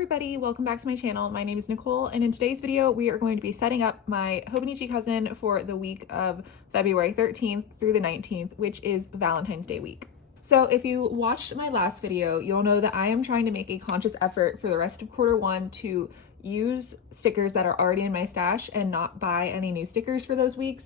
everybody, welcome back to my channel. My name is Nicole, and in today's video we are going to be setting up my hobonichi cousin for the week of February 13th through the 19th, which is Valentine's Day week. So if you watched my last video, you'll know that I am trying to make a conscious effort for the rest of quarter one to use stickers that are already in my stash and not buy any new stickers for those weeks.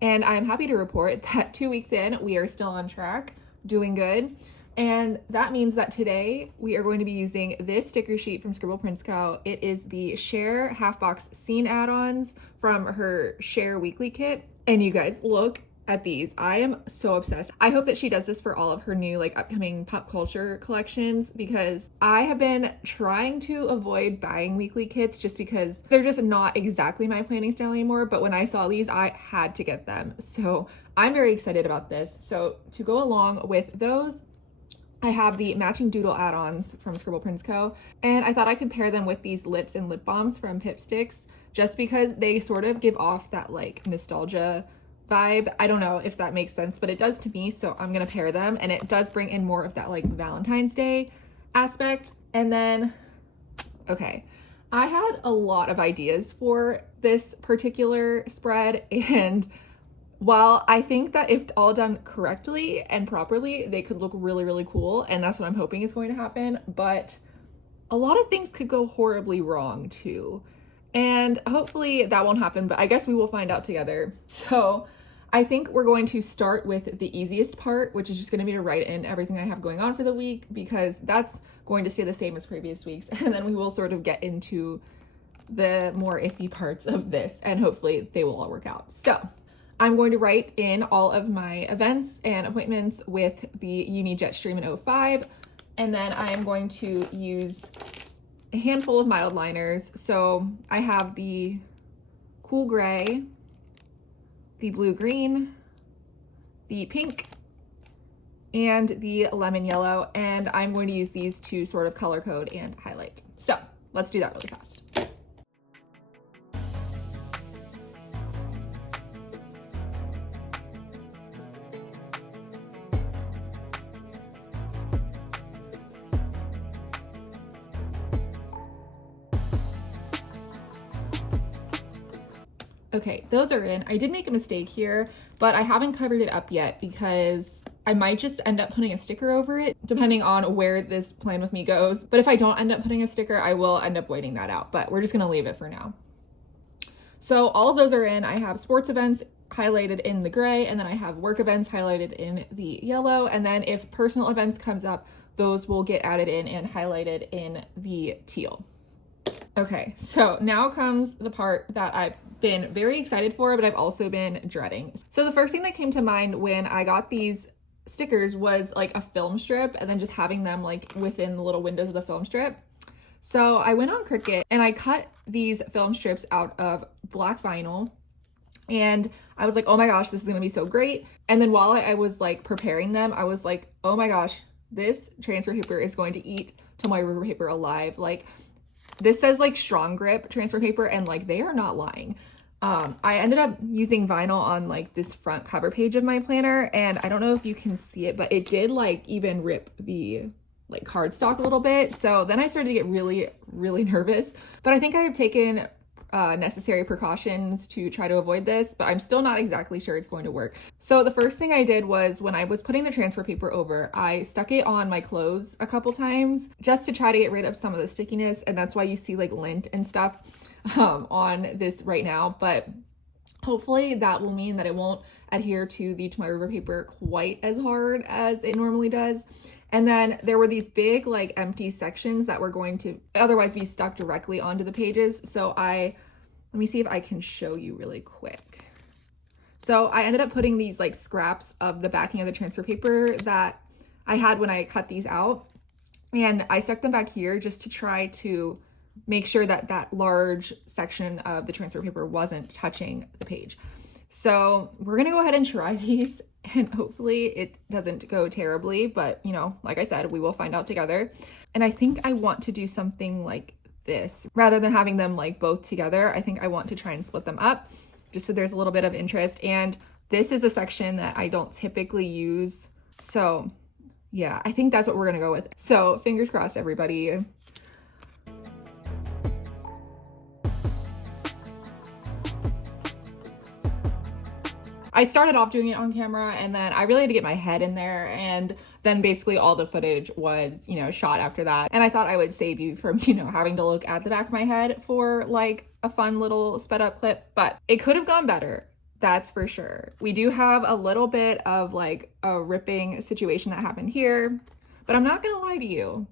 And I'm happy to report that 2 weeks in, we are still on track, doing good. And that means that today we are going to be using this sticker sheet from scribbleprintsco. It is the Share Half Box Scene Add-ons from her Share Weekly Kit. And you guys, look at these. I am so obsessed. I hope that she does this for all of her new upcoming pop culture collections, because I have been trying to avoid buying weekly kits just because they're just not exactly my planning style anymore. But when I saw these, I had to get them. So I'm very excited about this. So to go along with those, I have the matching doodle add-ons from scribbleprintsco, and I thought I could pair them with these lips and lip balms from Pipsticks just because they sort of give off that nostalgia vibe. I don't know if that makes sense, but it does to me, so I'm gonna pair them, and it does bring in more of that Valentine's Day aspect. And then, okay, I had a lot of ideas for this particular spread, and while I think that if all done correctly and properly, they could look really, really cool, and that's what I'm hoping is going to happen, but a lot of things could go horribly wrong too. And hopefully that won't happen, but I guess we will find out together. So I think we're going to start with the easiest part, which is just going to be to write in everything I have going on for the week, because that's going to stay the same as previous weeks. And then we will sort of get into the more iffy parts of this, and hopefully they will all work out. So I'm going to write in all of my events and appointments with the Uni Jetstream in 05, and then I'm going to use a handful of mild liners. So I have the cool gray, the blue green, the pink, and the lemon yellow, and I'm going to use these to sort of color code and highlight. So let's do that really fast. Okay, those are in. I did make a mistake here, but I haven't covered it up yet because I might just end up putting a sticker over it, depending on where this plan with me goes. But if I don't end up putting a sticker, I will end up whiting that out, but we're just gonna leave it for now. So all of those are in. I have sports events highlighted in the gray, and then I have work events highlighted in the yellow, and then if personal events comes up, those will get added in and highlighted in the teal. Okay, so now comes the part that I've been very excited for, but I've also been dreading. So the first thing that came to mind when I got these stickers was a film strip, and then just having them within the little windows of the film strip. So I went on Cricut and I cut these film strips out of black vinyl, and I was like, oh my gosh, this is gonna be so great. And then while I was preparing them, I was like, oh my gosh, this transfer paper is going to eat Tomoe River paper alive. This says strong grip transfer paper, and they are not lying. I ended up using vinyl on this front cover page of my planner, and I don't know if you can see it, but it did even rip the cardstock a little bit. So then I started to get really, really nervous, but I think I have taken necessary precautions to try to avoid this, but I'm still not exactly sure it's going to work. So the first thing I did was, when I was putting the transfer paper over, I stuck it on my clothes a couple times just to try to get rid of some of the stickiness, and that's why you see lint and stuff on this right now. But hopefully that will mean that it won't adhere to the Tomoe River paper quite as hard as it normally does. And then there were these big empty sections that were going to otherwise be stuck directly onto the pages. So let me see if I can show you really quick. So I ended up putting these scraps of the backing of the transfer paper that I had when I cut these out, and I stuck them back here just to try to make sure that that large section of the transfer paper wasn't touching the page. So we're gonna go ahead and try these, and hopefully it doesn't go terribly, but like I said, we will find out together. And I think I want to do something like this rather than having them both together. I think I want to try and split them up just so there's a little bit of interest. And this is a section that I don't typically use, so yeah, I think that's what we're gonna go with. So fingers crossed, everybody. I started off doing it on camera, and then I really had to get my head in there, and then basically all the footage was, you know, shot after that. And I thought I would save you from, you know, having to look at the back of my head for like a fun little sped up clip, but it could have gone better. That's for sure. We do have a little bit of like a ripping situation that happened here, but I'm not gonna lie to you.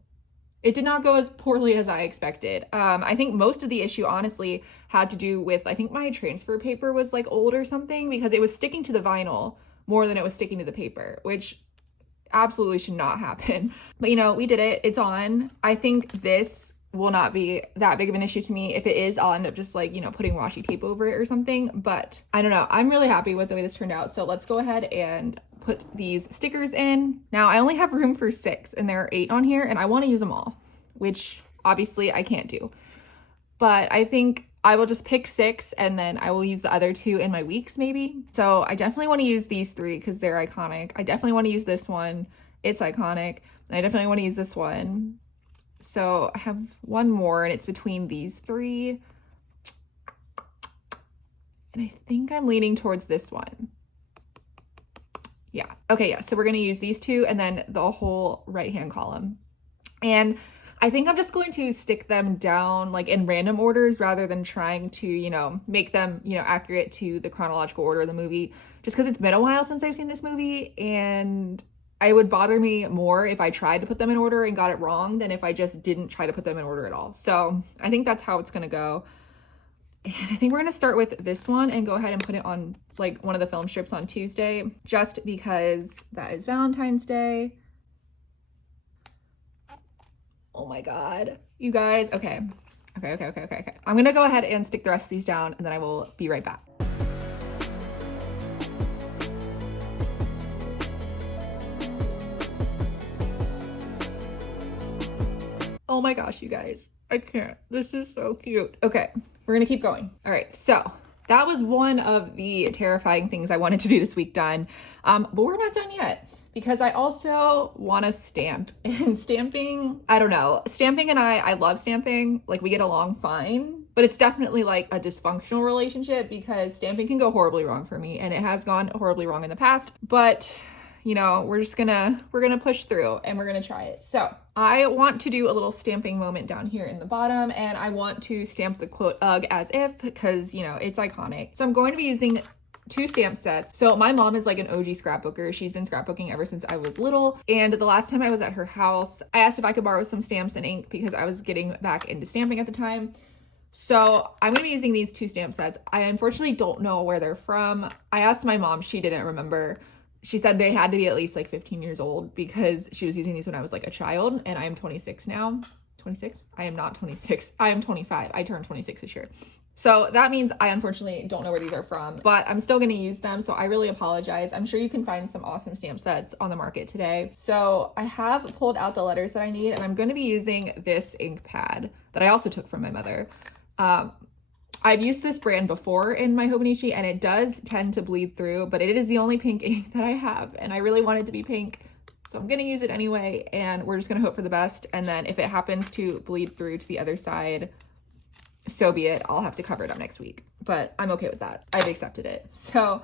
It did not go as poorly as I expected. I think most of the issue honestly had to do with, I think my transfer paper was like old or something, because it was sticking to the vinyl more than it was sticking to the paper, which absolutely should not happen. But you know, we did it, it's on. I think this will not be that big of an issue to me. If it is, I'll end up just like, you know, putting washi tape over it or something, but I don't know. I'm really happy with the way this turned out. So let's go ahead and put these stickers in. Now I only have room for 6 and there are 8 on here, and I want to use them all, which obviously I can't do. But I think I will just pick 6 and then I will use the other 2 in my weeks maybe. So I definitely want to use these 3 because they're iconic. I definitely want to use this one. It's iconic. And I definitely want to use this one. So I have one more and it's between these 3. And I think I'm leaning towards this one. Yeah. Okay, yeah. So we're going to use these 2 and then the whole right-hand column. And I think I'm just going to stick them down like in random orders rather than trying to, you know, make them, you know, accurate to the chronological order of the movie, just because it's been a while since I've seen this movie, and it would bother me more if I tried to put them in order and got it wrong than if I just didn't try to put them in order at all. So I think that's how it's going to go. And I think we're going to start with this one and go ahead and put it on like one of the film strips on Tuesday, just because that is Valentine's Day. Oh my God, you guys. Okay. I'm going to go ahead and stick the rest of these down and then I will be right back. Oh my gosh, you guys, I can't. This is so cute. Okay, we're gonna keep going. All right, so that was one of the terrifying things I wanted to do this week done, but we're not done yet because I also want to stamp. And stamping, I don't know, stamping and I love stamping, like we get along fine, but it's definitely like a dysfunctional relationship because stamping can go horribly wrong for me, and it has gone horribly wrong in the past, but you know, we're gonna push through and we're gonna try it. So I want to do a little stamping moment down here in the bottom, and I want to stamp the quote "ugh" as if, because you know, it's iconic. So I'm going to be using 2 stamp sets. So my mom is like an OG scrapbooker. She's been scrapbooking ever since I was little. And the last time I was at her house, I asked if I could borrow some stamps and ink because I was getting back into stamping at the time. So I'm gonna be using these 2 stamp sets. I unfortunately don't know where they're from. I asked my mom, she didn't remember. She said they had to be at least like 15 years old because she was using these when I was like a child, and I am 26 now. 26? I am not 26. I am 25. I turned 26 this year. So that means I unfortunately don't know where these are from, but I'm still gonna use them, so I really apologize. I'm sure you can find some awesome stamp sets on the market today. So I have pulled out the letters that I need, and I'm gonna be using this ink pad that I also took from my mother. I've used this brand before in my hobonichi, and it does tend to bleed through, but it is the only pink ink that I have, and I really want it to be pink, so I'm gonna use it anyway, and we're just gonna hope for the best. And then if it happens to bleed through to the other side, so be it. I'll have to cover it up next week, but I'm okay with that. I've accepted it. So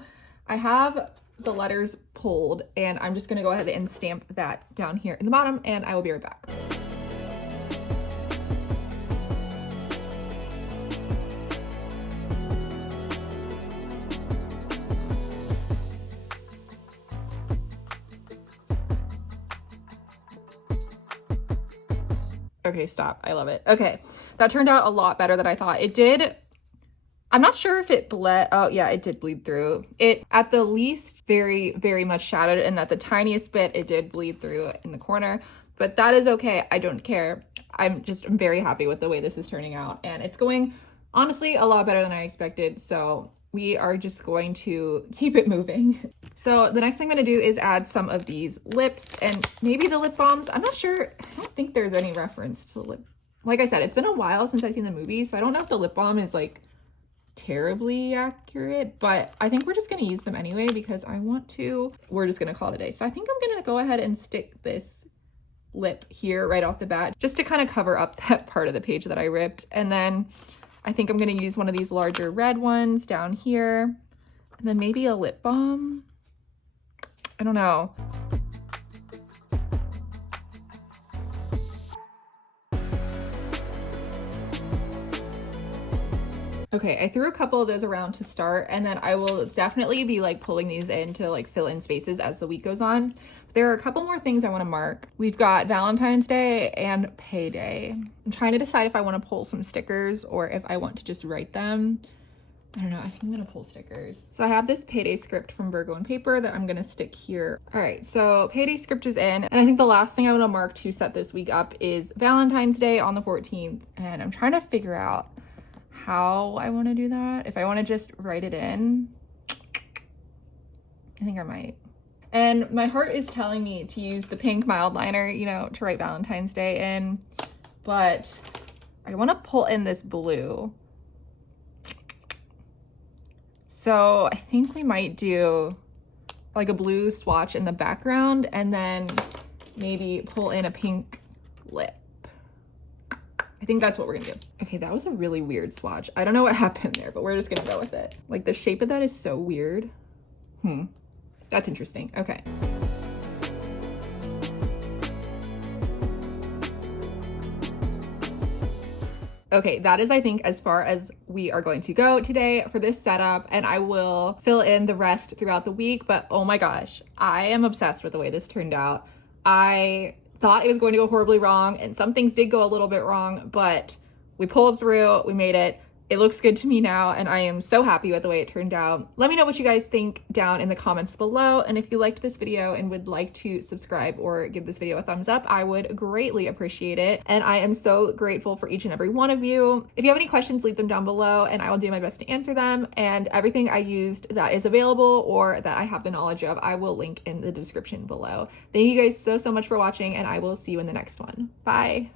I have the letters pulled, and I'm just gonna go ahead and stamp that down here in the bottom, and I will be right back. Okay, stop. I love it. Okay, that turned out a lot better than I thought. It did. I'm not sure if it bled. Oh yeah, it did bleed through. It at the least very, very much shadowed, and at the tiniest bit, it did bleed through in the corner, but that is okay. I don't care. I'm very happy with the way this is turning out, and it's going honestly a lot better than I expected. So we are just going to keep it moving. So the next thing I'm gonna do is add some of these lips and maybe the lip balms. I'm not sure. I don't think there's any reference to lip. Like I said, it's been a while since I've seen the movie, so I don't know if the lip balm is like terribly accurate, but I think we're just gonna use them anyway because I want to. We're just gonna call it a day. So I think I'm gonna go ahead and stick this lip here right off the bat just to kind of cover up that part of the page that I ripped. And then I think I'm going to use one of these larger red ones down here, And then maybe a lip balm. I don't know. Okay, I threw a couple of those around to start, and then I will definitely be like pulling these in to like fill in spaces as the week goes on. There are a couple more things I want to mark. We've got Valentine's Day and Payday. I'm trying to decide if I want to pull some stickers or if I want to just write them. I don't know, I think I'm gonna pull stickers. So I have this Payday script from Virgo and Paper that I'm gonna stick here. All right, so Payday script is in, and I think the last thing I want to mark to set this week up is Valentine's Day on the 14th, and I'm trying to figure out how I want to do that. If I want to just write it in, I think I might. And my heart is telling me to use the pink mild liner, you know, to write Valentine's Day in, but I want to pull in this blue. So I think we might do like a blue swatch in the background and then maybe pull in a pink lip. I think that's what we're gonna do. Okay, that was a really weird swatch. I don't know what happened there, but we're just gonna go with it. Like the shape of that is so weird. That's interesting. Okay. Okay, that is, I think, as far as we are going to go today for this setup, and I will fill in the rest throughout the week, but oh my gosh, I am obsessed with the way this turned out. I thought it was going to go horribly wrong, and some things did go a little bit wrong, but we pulled through, we made it. It looks good to me now, and I am so happy with the way it turned out. Let me know what you guys think down in the comments below, and if you liked this video and would like to subscribe or give this video a thumbs up, I would greatly appreciate it, and I am so grateful for each and every one of you. If you have any questions, leave them down below, and I will do my best to answer them, and everything I used that is available or that I have the knowledge of, I will link in the description below. Thank you guys so much for watching, and I will see you in the next one. Bye!